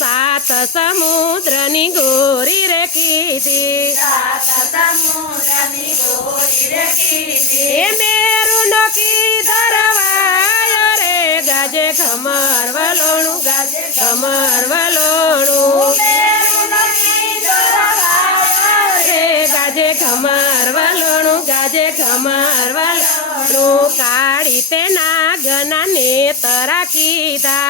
सात समुद्रनी गोरी रे कीधी ए मेरू नकी धरवायो रे गाजे खमर वलोणु गाजे खमर वलोणु गाजे खमर वलोणु गाजे खमर वलोणु काढ़ी ते नागना ने तरा कीधा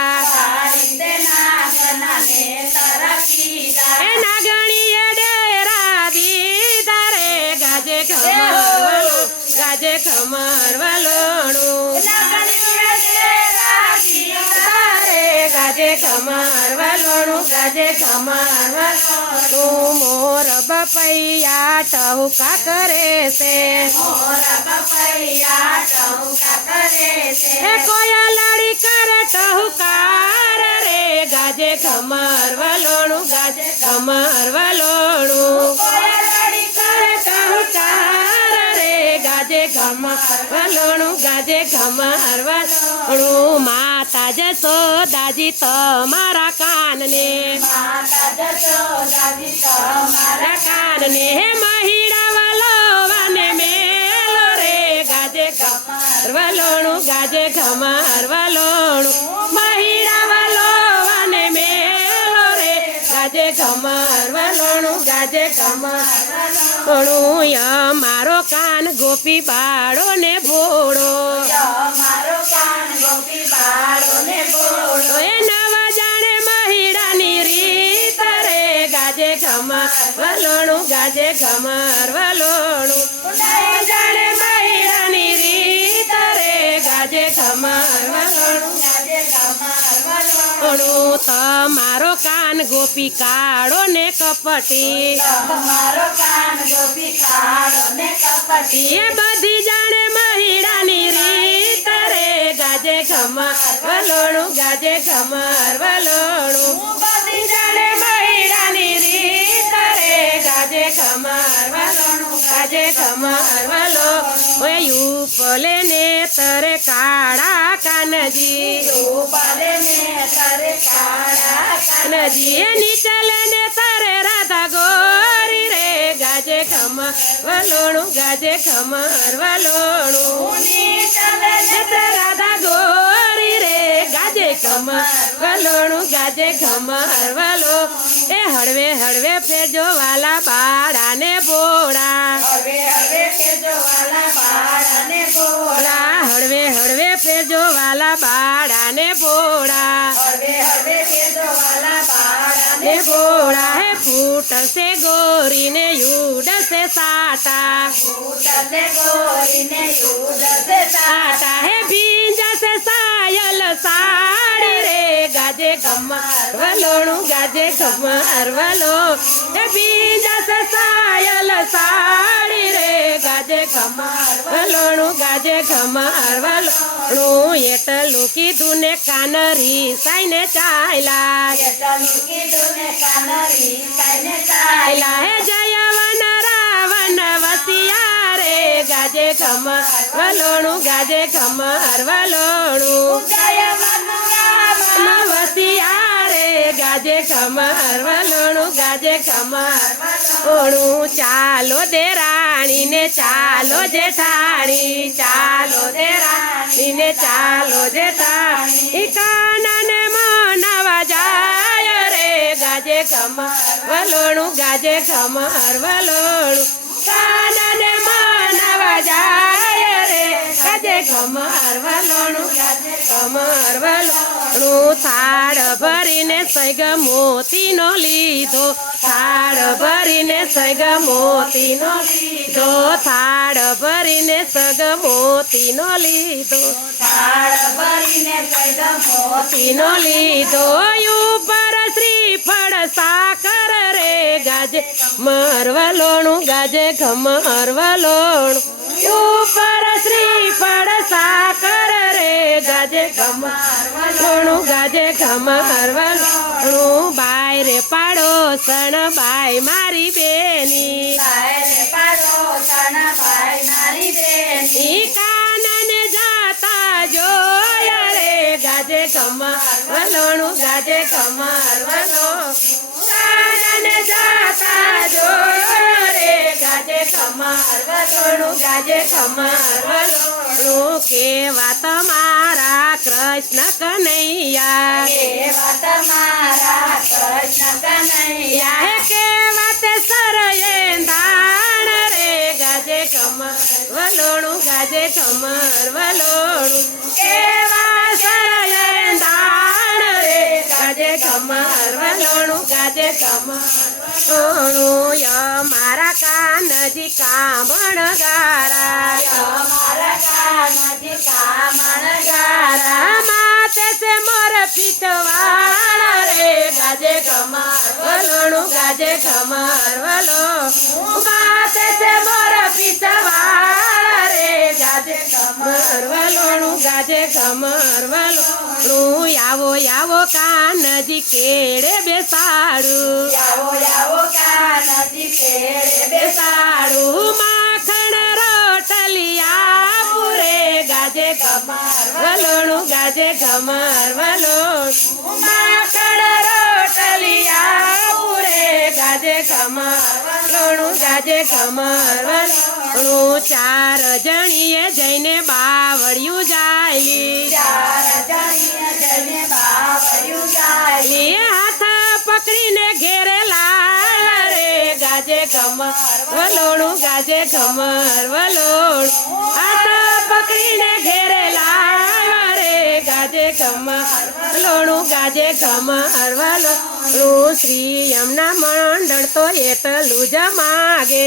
ए नागणीए डेरा दीधा रे गाजे खमर वलोणु गाजे खमर वलोणु गाजे खमर वलोणु गाजे खमर वलोणु मोर बपैया टहुका करे से ए कोयलड़ी करे टहुकार रे गाजे खमर वलोणु गाजे खमर वलोणु करे टहुकार रे गाजे खमर वलोणु गाजे खमर वलोणु माता जसोदाजी तमारा कानने हे महिड़ा वालो वने मेलो रे गाजे खमर वलोणु गाजे खमर वलोणु महिड़ा वालो वने मेलो रे गाजे खमर वलोणु गाजे खमर वलोणु मारो कान गोपी बाळो ने भोळो ए नवा जाने महिड़ानी रीत रे गाजे खमर वलोणु गाजे खमर वलोणु जाने महिड़ानी रीत रे गाजे खमर वलोणु गाजे खमर वलोणु तमारो कान गोपी काळो ने कपटी ए बधी जाने महिड़ानी रीत रे गाजे खमर वलोणु गाजे खमर वलोणु बधी जाने महिड़ानी रीत रे गाजे खमर वलोणु गाजे खमर वलोणु ए यूपले ने तरे काळा कानजी कानजी ए नीचले ने तरे राधा गोरी रे गाजे खमर वलोणु गाजे खमर वलोणु राधा गोरी रे गाजे खमर वलोणु गाजे खमर वलो ए हळवे हळवे फेजो वाला बाळा ने बोड़ा हळवे हळवे फेजो वाला बाळा ने बोड़ा बोड़ा है फूट से गोरी ने युड से साटा है बींजा से सायल साड़ी रे गाजे खमर वलोणु गाजे खमर वलो ए बींजा से सायल साड़ी रे गाजे खमर वलोणु गाजे खमर वलोणु एटलू कीधुं ने कानरी साईने चायला है जयवन रावण वसिया रे गाजे खमर वलोणु गाजे खमर वलोणु वसिया रे गाजे खमर वलोणु गाजे खमर वलोणु चालो दे राणी ने चालो जेठाणी चालो दे राणी ने चालो जेठाणी कानन मनवा जाय रे गाजे खमर वलोणु गाजे खमर वलोणु कानन मनवा जाय रे गाजे खमर वलोणु गाजे खमर वलोणु थाळ भरीने सैग मोतीनो लीधो थाळ भरीने सैग मोतीनो लीधो थाळ भरीने सग मोतीनो लीधो थाळ भरीने सैग मोतीनो लीधो ઉપર શ્રીફળ સાકર રે ગાજે ખમર વલોણુ ગાજે ખમર વલોણુ ઉપર શ્રીફળ સાકર રે ગાજે ખમર વલોણુ ગાજે ખમર વલોણુ બાય રે પાડોસણ બાય મારી બેની કાનન જાતા જોયા રે ગાજે ખમર વલોણુ વલોણું ગાજે ખમર વલોણું કાનને જાતા જોયો રે ગાજે ખમર વલોણું ગાજે ખમર વલોણું કેવા તમારા કૃષ્ણ કનૈયા કેવા તમારા કૃષ્ણ કનૈયા હે કેવા તે સરયે ધાણ રે ગાજે ખમર વલોણું ગાજે ખમર વલોણું કેવા સરયે ધાણ રે ગાજે ખમર વલોણું ગાજે ખમર વલોણું મારા કાનજી કામણ ગારા અમારા કાનજી કામણ ગારા માતે છે મોર પીઠવાળ રે ગાજે ખમર વલોણું ગાજે ખમર વલોણું માતે છે મોર પીઠવાળ રે ગાજે ખમર વલોણું ગાજે ખમર વલોણું આવો આવો કાનજી કેળે બેસાડું આવો આવો કાનજી કેળે બેસાડું માખણ રોટલિયા પૂરે ગાજે ખમર વલોણું ગાજે ખમર વલોણું માખણ રોટલિયા પૂરે ગાજે ખમર વલોણું ગાજે ખમર વલોણું ચાર જણીએ જઈને બાવળિયું જાયલી ચાર જણીએ જઈને બાવળિયું જાયલી હાથ પકડીને ઘેરે લાલ રે ગાજે ખમર વલોણું ગાજે ખમર વલોણું હાથ પકડીને ઘેરે લાલ રે ગાજે ખમર વલોણું ગાજે ખમર વલોણું શ્રી યમના મંડળ તો એટલું જ માગે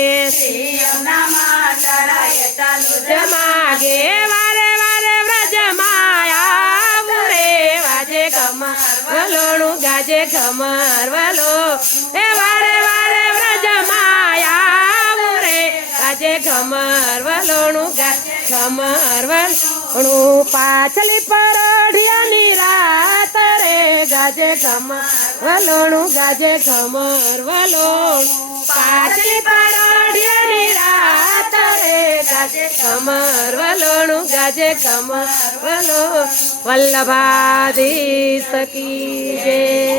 યમુના મંડળ એટલું જ માગે વારે વારે વ્રજ માયા રે વાજે ખમર વલોણું ગાજે ખમર વલોણું એ વારે વારે વ્રજ માયા રે ગાજે ખમર વલોણું ગાજે ખમર વલોણું પાછલી પરઢિયાની રાત રે ગાજે ખમર વલોણું ગાજે ખમર વલોણું પાછલી પરઢિયાની રાત રે ગાજે ખમર વલોણું ગાજે ખમર વલોણું વલ્લભાધીશ કી જય